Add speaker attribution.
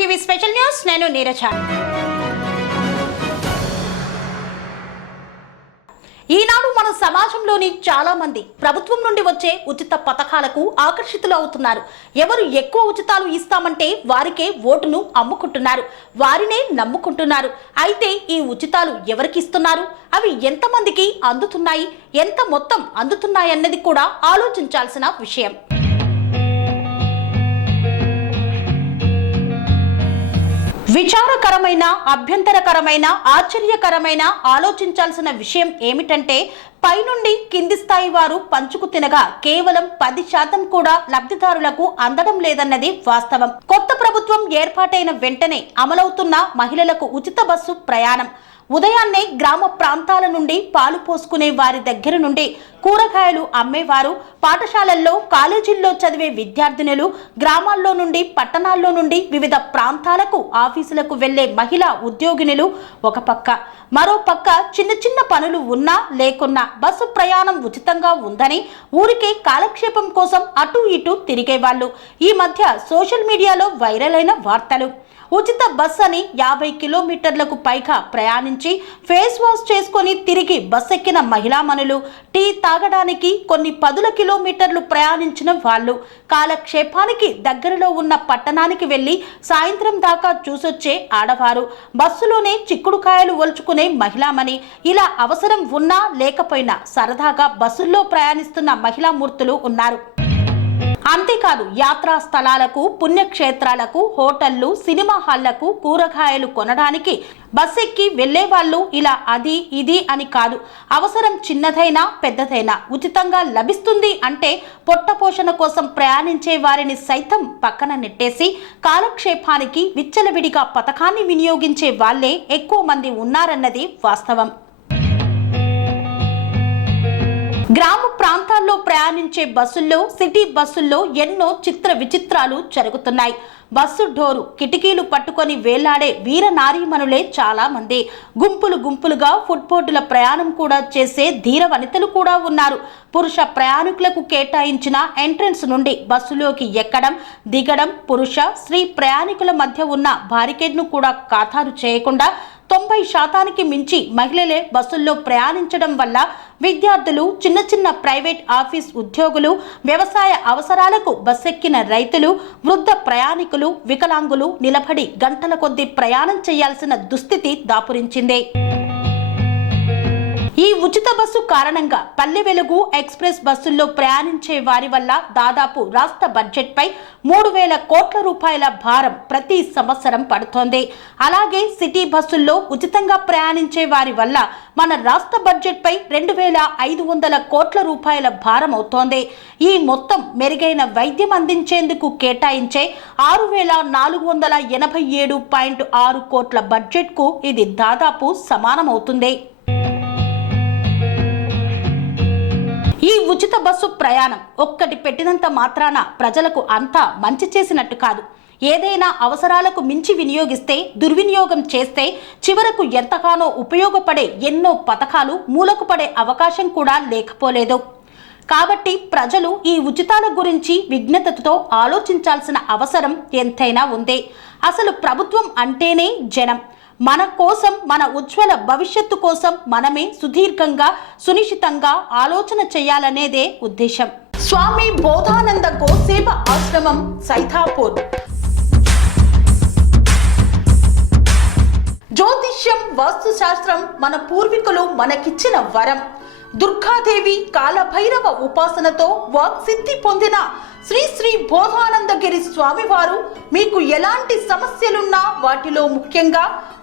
Speaker 1: TV special news. నేను నీరజ. ఈనాడు మన సమాజంలోని చాలా మంది ప్రభుత్వం నుండి వచ్చే ఉచిత పథకాలకు ఆకర్షితులు అవుతున్నారు. ఎవరు ఎక్కువ ఉచితాలు ఇస్తామంటే వారికే ఓటును అమ్ముకుంటున్నారు. వారినే నమ్ముకుంటున్నారు. అయితే ఈ ఉచితాలు ఎవరికి ఇస్తున్నారు? అవి ఎంతమందికి అందుతున్నాయి? ఎంత మొత్తం అందుతున్నాయన్నది కూడా ఆలోచించాల్సిన విషయం. విచారకరమైన అభ్యంతరకరమైన ఆశ్చర్యకరమైన ఆలోచించాల్సిన విషయం ఏమిటంటే పైనుండి కింది స్థాయి వారు పంచుకు తినగా కేవలం పది శాతం కూడా లబ్ధిదారులకు అందడం లేదన్నది వాస్తవం. కొత్త ప్రభుత్వం ఏర్పాటైన వెంటనే అమలవుతున్న మహిళలకు ఉచిత బస్సు ప్రయాణం. ఉదయాన్నే గ్రామ ప్రాంతాల నుండి పాలు పోసుకునే వారి దగ్గర నుండి కూరగాయలు అమ్మేవారు. పాఠశాలల్లో కాలేజీల్లో చదివే విద్యార్థినులు గ్రామాల్లో నుండి పట్టణాల్లో నుండి వివిధ ప్రాంతాలకు ఆఫీసులకు వెళ్ళే మహిళా ఉద్యోగినులు ఒక పక్క. మరో పక్క చిన్న చిన్న పనులు ఉన్నా లేకున్నా బస్సు ప్రయాణం ఉచితంగా ఉందని ఊరికే కాలక్షేపం కోసం అటు ఇటు తిరిగేవాళ్ళు. ఈ మధ్య సోషల్ మీడియాలో వైరల్ అయిన వార్తలు. ఉచిత బస్ అని యాభై కిలోమీటర్లకు పైగా ప్రయాణించి ఫేస్ వాష్ చేసుకొని తిరిగి బస్ ఎక్కిన మహిళామణులు టీ తాగడానికి కొన్ని పదుల కిలోమీటర్లు ప్రయాణించిన వాళ్ళు. కాలక్షేపానికి దగ్గరలో ఉన్న పట్టణానికి వెళ్ళి సాయంత్రం దాకా చూసొచ్చే ఆడవారు. బస్సులోనే చిక్కుడుకాయలు ఒల్చుకునే మహిళామణి. ఇలా అవసరం ఉన్నా లేకపోయినా సరదాగా బస్సుల్లో ప్రయాణిస్తున్న మహిళామూర్తులు ఉన్నారు. అంతేకాదు యాత్రా స్థలాలకు పుణ్యక్షేత్రాలకు హోటళ్ళు సినిమా హాళ్ళకు కూరగాయలు కొనడానికి బస్సెక్కి ఎక్కి వెళ్ళే వాళ్ళు ఇలా అది ఇది అని కాదు. అవసరం చిన్నదైనా పెద్దదైనా ఉచితంగా లభిస్తుంది అంటే పొట్ట పోషణ కోసం ప్రయాణించే వారిని సైతం పక్కన నెట్టేసి కాలక్షేపానికి విచ్చలవిడిగా పథకాన్ని వినియోగించే వాళ్ళే ఎక్కువ మంది ఉన్నారన్నది వాస్తవం. గ్రామ ప్రాంతాల్లో ప్రయాణించే బస్సుల్లో సిటీ బస్సుల్లో ఎన్నో చిత్ర విచిత్రాలు జరుగుతున్నాయి. బస్సు డోరు కిటికీలు పట్టుకొని వేలాడే వీర నారీమణులే చాలా మంది. గుంపులు గుంపులుగా ఫుట్బోర్డుల ప్రయాణం కూడా చేసే ధీర వనితలు కూడా ఉన్నారు. పురుష ప్రయాణికులకు కేటాయించిన ఎంట్రన్స్ నుండి బస్సులోకి ఎక్కడం దిగడం పురుష స్త్రీ ప్రయాణికుల మధ్య ఉన్న బారికేడ్ను కూడా ఖాతారు చేయకుండా తొంభై శాతానికి మించి మహిళలే బస్సుల్లో ప్రయాణించడం వల్ల విద్యార్థులు చిన్న చిన్న ప్రైవేట్ ఆఫీస్ ఉద్యోగులు వ్యవసాయ అవసరాలకు బస్సెక్కిన రైతులు వృద్ధ ప్రయాణికులు వికలాంగులు నిలబడి గంటల కొద్దీ ప్రయాణం చేయాల్సిన దుస్థితి దాపురించింది. ఈ ఉచిత బస్సు కారణంగా పల్లె వెలుగు ఎక్స్ప్రెస్ బస్సుల్లో ప్రయాణించే వారి వల్ల దాదాపు రాష్ట్ర బడ్జెట్పై మూడు వేల కోట్ల రూపాయల భారం ప్రతి సంవత్సరం పడుతోంది. అలాగే సిటీ బస్సుల్లో ఉచితంగా ప్రయాణించే వారి వల్ల మన రాష్ట్ర బడ్జెట్పై రెండు వేల ఐదు వందల కోట్ల రూపాయల భారం అవుతోంది. ఈ మొత్తం మెరుగైన వైద్యం అందించేందుకు కేటాయించే ఆరు వేల నాలుగు వందల ఎనభై ఏడు పాయింట్ ఆరు కోట్ల బడ్జెట్కు ఇది దాదాపు సమానమవుతుంది. ఈ ఉచిత బస్సు ప్రయాణం ఒక్కటి పెట్టినంత మాత్రాన ప్రజలకు అంతా మంచి చేసినట్టు కాదు. ఏదైనా అవసరాలకు మించి వినియోగిస్తే దుర్వినియోగం చేస్తే చివరకు ఎంతగానో ఉపయోగపడే ఎన్నో పథకాలు మూలకు పడే అవకాశం కూడా లేకపోలేదు. కాబట్టి ప్రజలు ఈ ఉచితాల గురించి విఘ్నతతో ఆలోచించాల్సిన అవసరం ఎంతైనా ఉంది. అసలు ప్రభుత్వం అంటేనే జనం. మన కోసం మన ఉజ్వల భవిష్యత్తు కోసం మనమే సుదీర్ఘంగా సునిశ్చితంగా ఆలోచన చేయాలనేదే ఉద్దేశం. స్వామి బోధానంద గోసేవ ఆశ్రమం సైథాపూర్ జ్యోతిష్యం వాస్తుశాస్త్రం మన పూర్వీకులు మనకిచ్చిన వరం. దుర్గాదేవి కాలభైరవ ఉపాసనతో వాక్సిద్ధి పొందిన శ్రీ శ్రీ బోధానందగిరి స్వామివారు మీకు ఎలాంటి సమస్యలున్నా వాటిలో ముఖ్యంగా